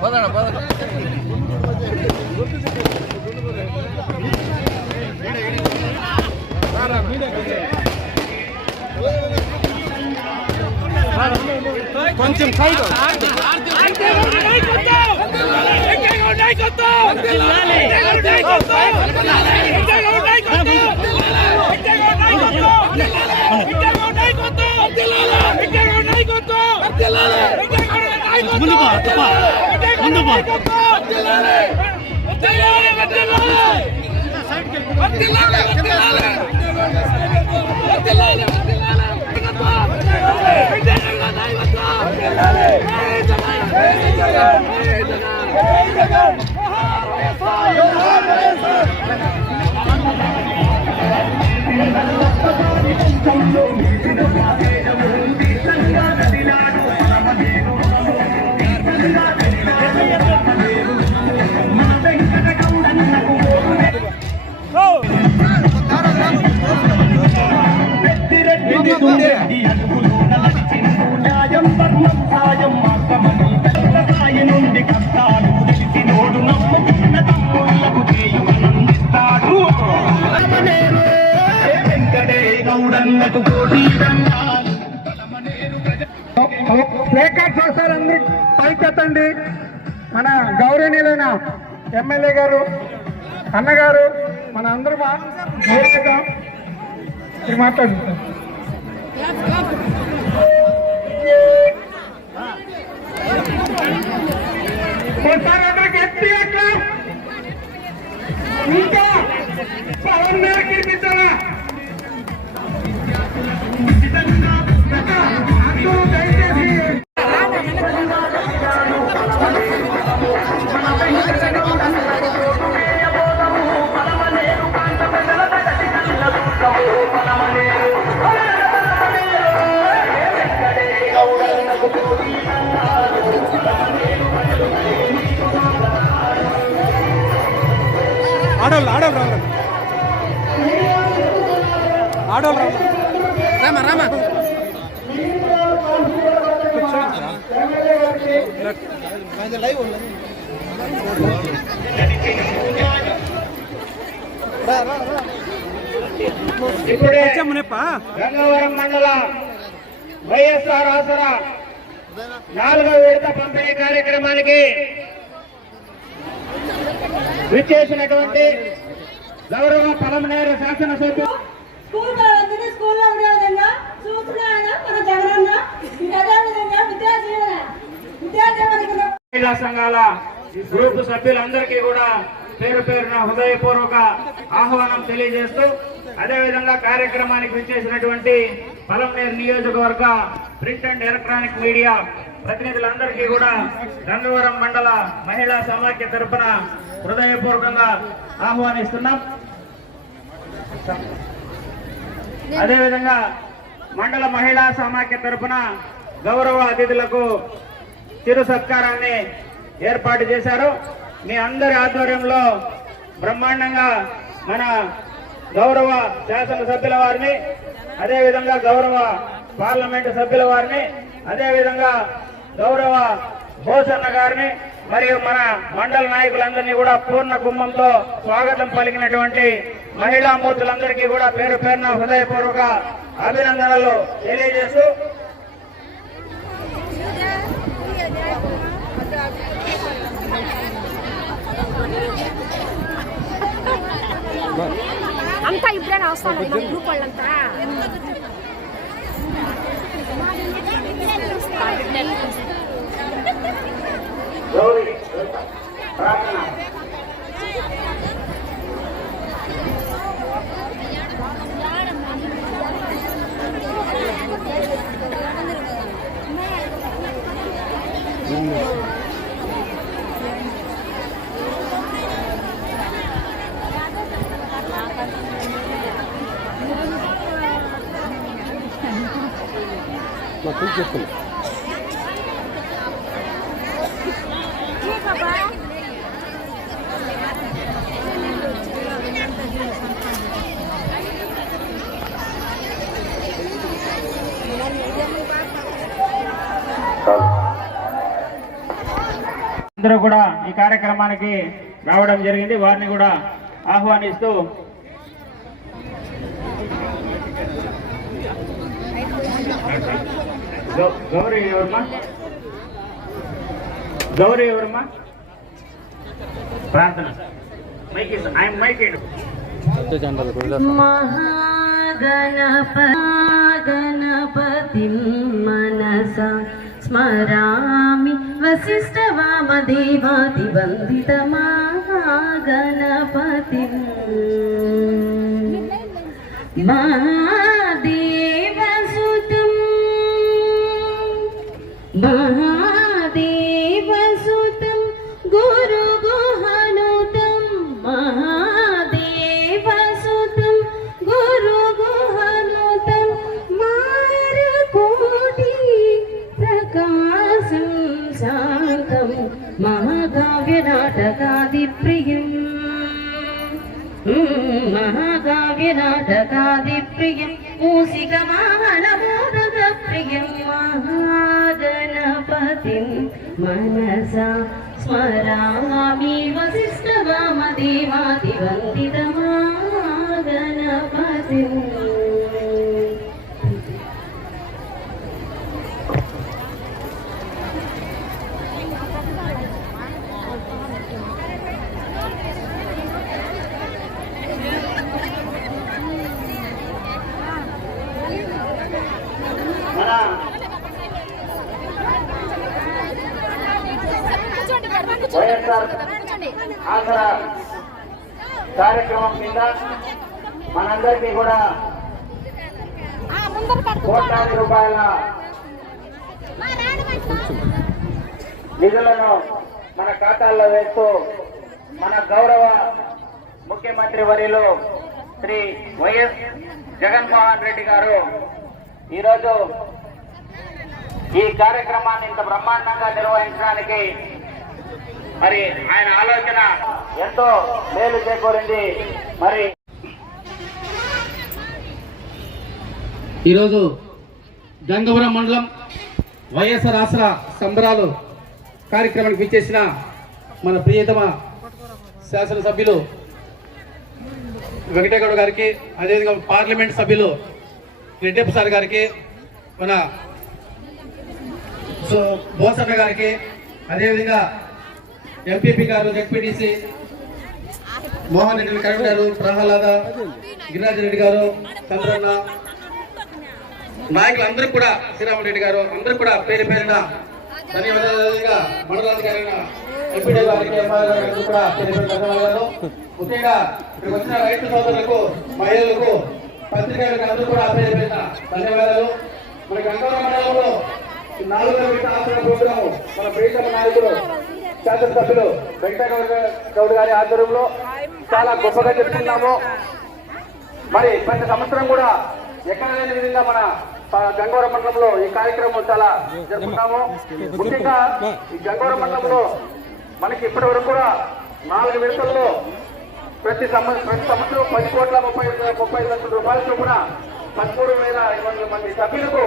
పోదాడా పోదాడా కొంచెం సైడ్ ముందు తప్ప. ముందు పో. వస్తారు అందరూ పైకెత్తండి మన గౌరవనీయులైన ఎమ్మెల్యే గారు అన్నగారు మన అందరూ మా ஆடல் ஆடல் ராமன். ஆடல் ராமன். ராம ராம. லைவ் ఇప్పుడే గంగవరం మండల వైఎస్ఆర్ ఆసరా నాలుగవ విడత పంపిణీ కార్యక్రమానికి విచ్చేసినటువంటి గౌరవ పలమనేరు శాసనసభ్యులు మహిళా సంఘాల గ్రూపు సభ్యులందరికీ కూడా పేరు పేరున హృదయపూర్వక ఆహ్వానం తెలియజేస్తూ అదేవిధంగా కార్యక్రమానికి విచ్చేసినటువంటి పలమనేరు నియోజకవర్గ ప్రింట్ అండ్ ఎలక్ట్రానిక్ మీడియా ప్రతినిధులందరికీ కూడా గంగవరం మండల మహిళా సమాఖ్య తరఫున హృదయపూర్వకంగా ఆహ్వానిస్తున్నాం. అదేవిధంగా మండల మహిళా సమాఖ్య తరఫున గౌరవ అతిథులకు చిరు సత్కారాన్ని ఏర్పాటు చేశారు. మీ అందరి ఆధ్వర్యంలో బ్రహ్మాండంగా మన గౌరవ శాసనసభ్యుల వారిని అదేవిధంగా గౌరవ పార్లమెంటు సభ్యుల వారిని అదేవిధంగా గౌరవ భోసన్న గారిని మరియు మన మండల నాయకులందరినీ కూడా పూర్ణ కుంభంతో స్వాగతం పలికినటువంటి మహిళా మూర్తులందరికీ కూడా పేరు పేరున హృదయపూర్వక అభినందనలు తెలియజేస్తూ అంతా ఇప్పుడే వస్తాను గ్రూప్ వాళ్ళంతా గౌరీ ప్రార్థన బాబా అందరూ కూడా ఈ కార్యక్రమానికి రావడం జరిగింది. వారిని కూడా ఆహ్వానిస్తూ గౌరీ ఎవరమ్మా? గౌరీ ఎవరమ్మా? ప్రార్థన. మహాగణపతి మనస స్మరామి వశిష్ట వామదేవాది వందిత మహాగణపతి మహా महाकाव्यटकादिप्रियम् महाकाव्यनाटकादिप्रियं मूषिकमानमोदकप्रियं महागणपतिं मनसा स्मरामि वसिष्ठवामदेवादिवन्ति వైఎస్ఆర్ ఆసర కార్యక్రమం కింద మనందరికీ కూడా కోట్లాది రూపాయల నిధులను మన ఖాతాల్లో వేస్తూ మన గౌరవ ముఖ్యమంత్రి వర్యులు శ్రీ వైఎస్ జగన్మోహన్ రెడ్డి గారు ఈరోజు ఈ కార్యక్రమాన్ని ఇంత బ్రహ్మాండంగా నిర్వహించడానికి మరి ఆయన ఆలోచన ఎంతో మేలు చేకూరింది. మరి ఈరోజు గంగవరం మండలం వైఎస్ఆర్ ఆసరా సంబరాలు కార్యక్రమానికి విచ్చేసిన మన ప్రియతమ శాసనసభ్యులు వెంకటేగౌడ గారికి అదేవిధంగా పార్లమెంట్ సభ్యులు రెడ్డప్ప సార్ గారికి మన సో బోసన్న గారికి అదేవిధంగా ఎంపీపీ గారు జెడ్పీటీసీ మోహన్ రెడ్డి కరుణ్ గారు ప్రహ్లాద గిరిరాజ్ రెడ్డి గారు చంద్రన్న నాయకులు అందరూ కూడా శ్రీరామరెడ్డి గారు అందరూ కూడా పేరు పేరున ధన్యవాదాలుగా మండలాధికారి ఎంపీడీ గారికి కూడా పేరు పేరు ధన్యవాదాలు. ముఖ్యంగా ఇక్కడికి వచ్చిన రైతు సోదరులకు మహిళలకు పత్రికలకు అందరూ కూడా పేరు పేరున ధన్యవాదాలు. మన గంగవరం మండలంలో ఈ నాలుగో విడత ఆసన ప్రోగ్రాము మన ప్రియతమ నాయకులు శాసనసభ్యులు వెంకటగౌడ గౌడ్ గారి ఆధ్వర్యంలో చాలా గొప్పగా చెప్తున్నాము. మరి ప్రతి సంవత్సరం కూడా ఎక్కడ లేని విధంగా మన గంగవరం మండలంలో ఈ కార్యక్రమం చాలా జరుపుకుంటాము. ముఖ్యంగా ఈ గంగవరం మండలంలో మనకి ఇప్పటి వరకు కూడా నాలుగు విడతల్లో ప్రతి సంవ- ప్రతి సంవత్సరం పది కోట్ల ముప్పై ముప్పై లక్షల రూపాయల చొప్పున పదమూడు వేల ఐదు వందల మంది సభ్యులకు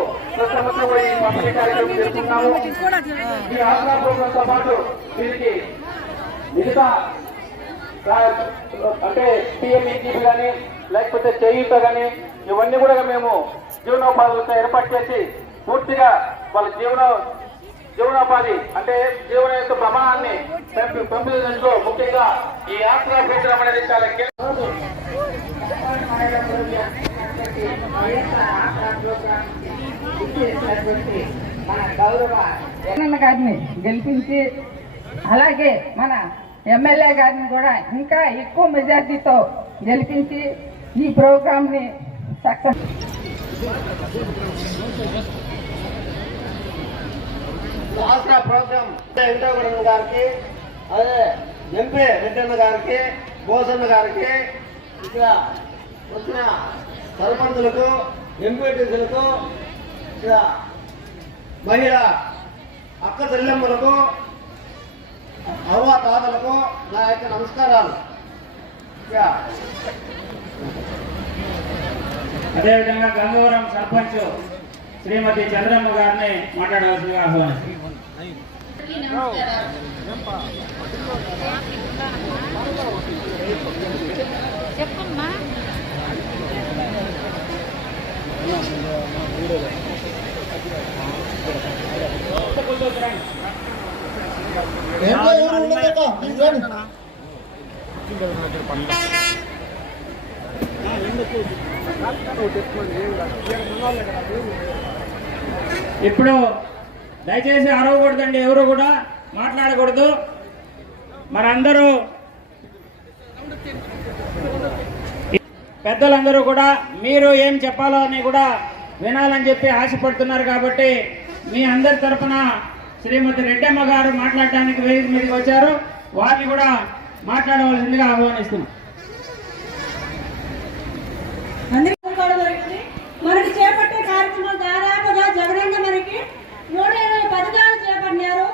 సంవత్సరం ఈ పంపిణీ కార్యక్రమం చేస్తున్నాము. ఈ ఆసరా పాటు దీనికి మిగతా అంటే పిఎంఈజీపీ కానీ లేకపోతే చేయూత కానీ ఇవన్నీ కూడా మేము జీవనోపాధులతో ఏర్పాటు చేసి పూర్తిగా వాళ్ళ జీవన జీవనోపాధి అంటే జీవన యొక్క ప్రమాణాన్ని పెంపు పెంపొందించడంలో ముఖ్యంగా ఈ యాత్రా ప్రోగ్రాం అనేది చాలా కీలకం. మన గౌరవ గారిని గెలిపించి అలాగే మన ఎమ్మెల్యే గారిని కూడా ఇంకా ఎక్కువ మెజార్టీతో గెలిపించి ఈ ప్రోగ్రామ్ని సక్సెస్ ఆసరా ప్రోగ్రామ్ గారికి అదే ఎంపీ రెడ్డన్న గారికి బోసన్న గారికి ఇక్కడ వచ్చిన సర్పంచులకు ఎంపీటీసీలకు మహిళ అక్క చెల్లెమ్మలకు అవ్వ తాతలకు నా యొక్క నమస్కారాలు. ఇక అదేవిధంగా గంగవరం సర్పంచ్ శ్రీమతి చంద్రమ్మ గారిని మాట్లాడవలసిందిగా ఆహ్వానిస్తున్నాను. చెప్పమ్మా. ఇప్పుడు దయచేసి అరవకూడదండి ఎవరు కూడా మాట్లాడకూడదు. మరందరూ పెద్దలందరూ కూడా మీరు ఏం చెప్పాలో అని కూడా వినాలని చెప్పి ఆశపడుతున్నారు కాబట్టి మీ అందరి తరఫున శ్రీమతి రెడ్డమ్మ గారు మాట్లాడటానికి వేదిక మీదకి వచ్చారు. వారిని కూడా మాట్లాడవలసిందిగా ఆహ్వానిస్తున్నాం. అందరికీ మనకి చేపట్టే కార్యక్రమం దాదాపుగా జగనన్న మనకి నూట ఇరవై పథకాలు చేపట్టినారు